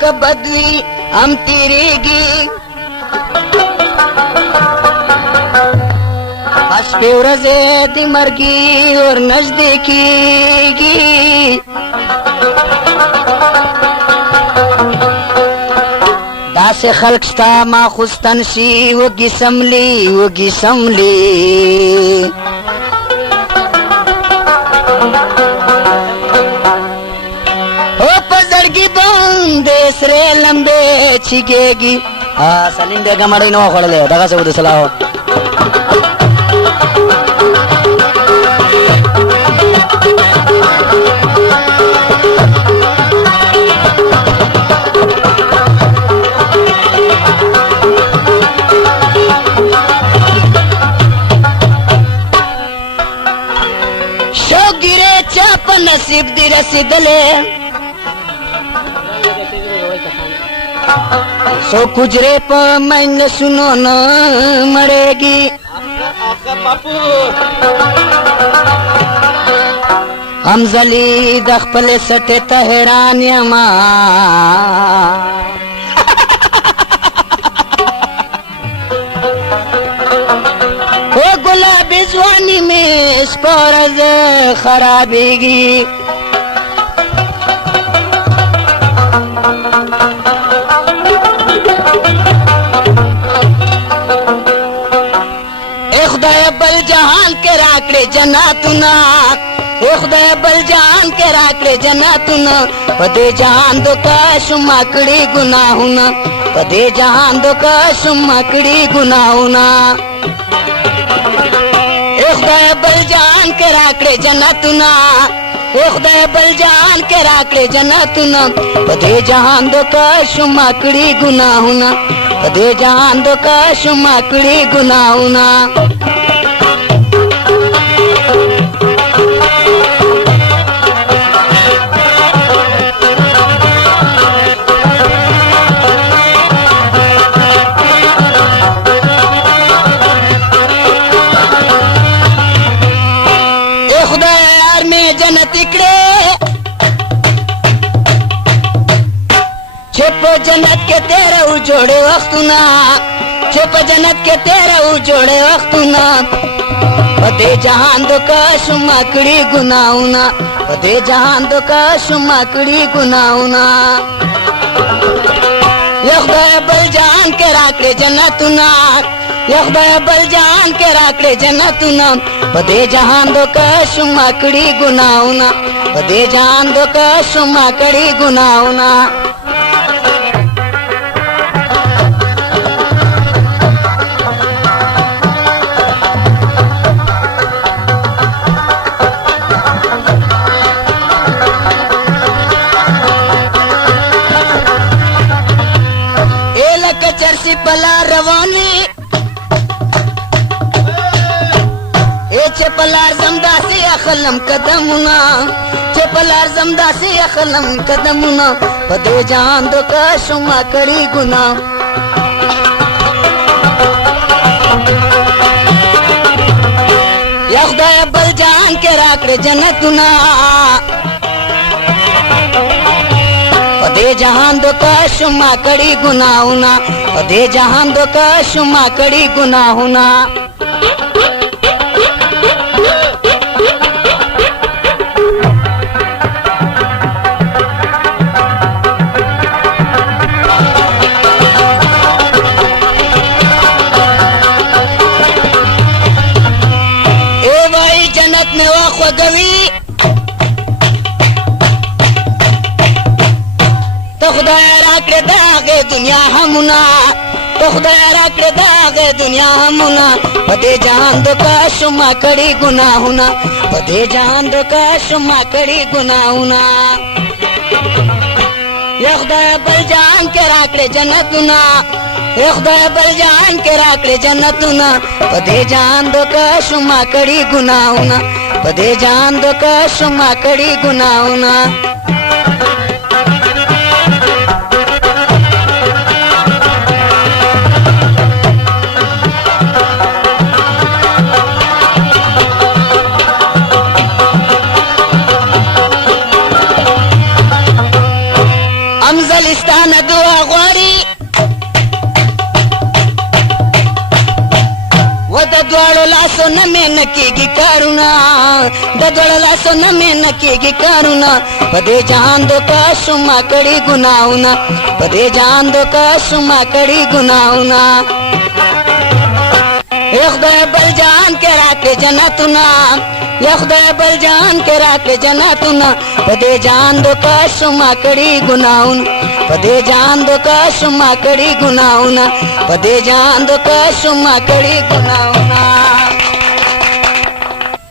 که بدوی هم تیریگی شپې ورځې د مرګي ور نږدې کېږي داسې خلک شته ماخوستن شي وږي سملي وږي سملي او په زړګي باندې سرې لمبې چیږي سلیم بیګم اړوي نه وخوړلی دغسې و د صلاح نصیب دی رسیدلے سو کجرے پا میں سنو نہ مڑے گی ہم زلی دخپل سٹے تہران یما او گلابی زوانی میں سپارز خرابیگی خدای بل جہان کے راکڑے جناتنا خدای بل جہان کے راکڑے جناتنا پدے جہان دو کا شماکڑی گناہونا پدے جہان دو کا شماکڑی گناہونا خدای بل جہان کے راکڑے جناتنا خدای بل جہان کے راکڑے جناتنا پدے جہان دو کا شماکڑی گناہونا پدے جہان دو کا شماکڑی گناہونا جنت کے تیرا اجوڑے وقتنا چھپ جنت کے تیرا اجوڑے وقتنا پدے جہان دو کا شماکڑی گناہونا پدے جہان دو کا شماکڑی گناہونا خدای بل جہان کے راکڑے جنتنا خدای بل جہان کے راکڑے جنتنا پدے جہان دو کا شماکڑی گناہونا پدے جہان دو کا شماکڑی گناہونا چرسی پلا روانی چه پلار زمدا سی اخلم قدمونا چه پلار زمدا سی اخلم قدمونا پدے جان دو کا شما کری گناہ یا خدای بل جان کے راکڑے جنتنا پدے جہان دو کا شما کڑی گناہونا پدے جہان دو کا شما کڑی گناہونا اے بھائی جنت میں واقع گوی خدای راکڑے داغے دنیا ہمنا تو خدای راکڑے داغے دنیا ہمنا پدے جہان دو کا شما کڑی گناہونا پدے جہان دو کا شما کڑی گناہونا یا خدای بل جہان کے راکڑے جنتنا یا خدای بل جہان کے راکڑے جنتنا پدے جہان دو کا شما کڑی گناہونا پدے جہان دو کا شما کڑی گناہونا लासो न में नकीगी करुणा ददोड़ा सो न में नकीगी करुणा पदे जान दो का सुमा कड़ी गुनाउना पदे जान दो का सुमा कड़ी गुनाउना खुदा बल जान के राके जन्नतुना खुदा बल जान के राके जन्नतुना पदे जान दो का सुमा कड़ी गुनाउन पदे जान दो का सुमा कड़ी गुनाउना पदे जान दो का सुमा कड़ी गुनाउना